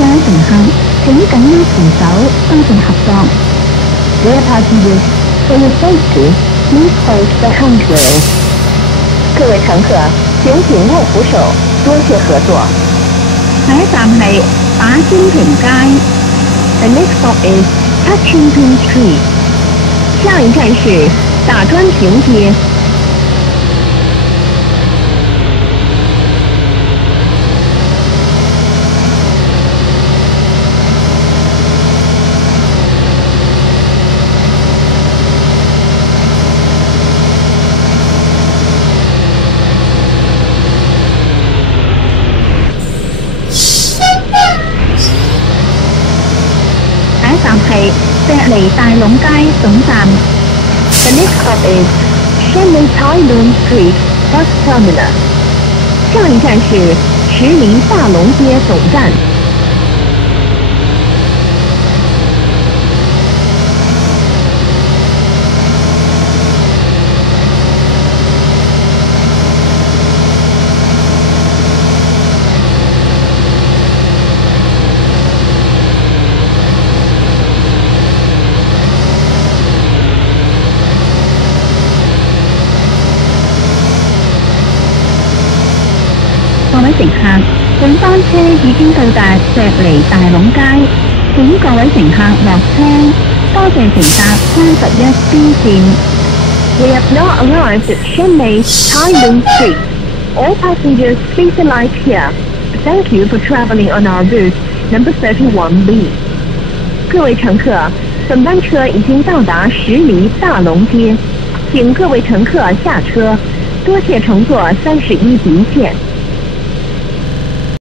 各位乘客，請緊握扶手，多謝合作。Dear passengers, for your safety, please hold the handrail. 各位乘客，請緊握扶手，多謝合作。下一站係打尖坪街。The next stop is Pachimping Street. 下一站是大專坪街。下一站係石梨大壟街總站。The next stop is Shenley Tai Lung Street Bus Terminal. 下一站是石梨大龍街總站。各位乘客，本班車已經到達石梨大壟街，請各位乘客落車。多謝乘搭31B 線。We have now arrived at Shenley Tai Lung Street. All passengers please alight here. Thank you for traveling on our route number 31B. 各位乘客，本班車已經到達石梨大龍街，請各位乘客下車。多謝乘坐31B線。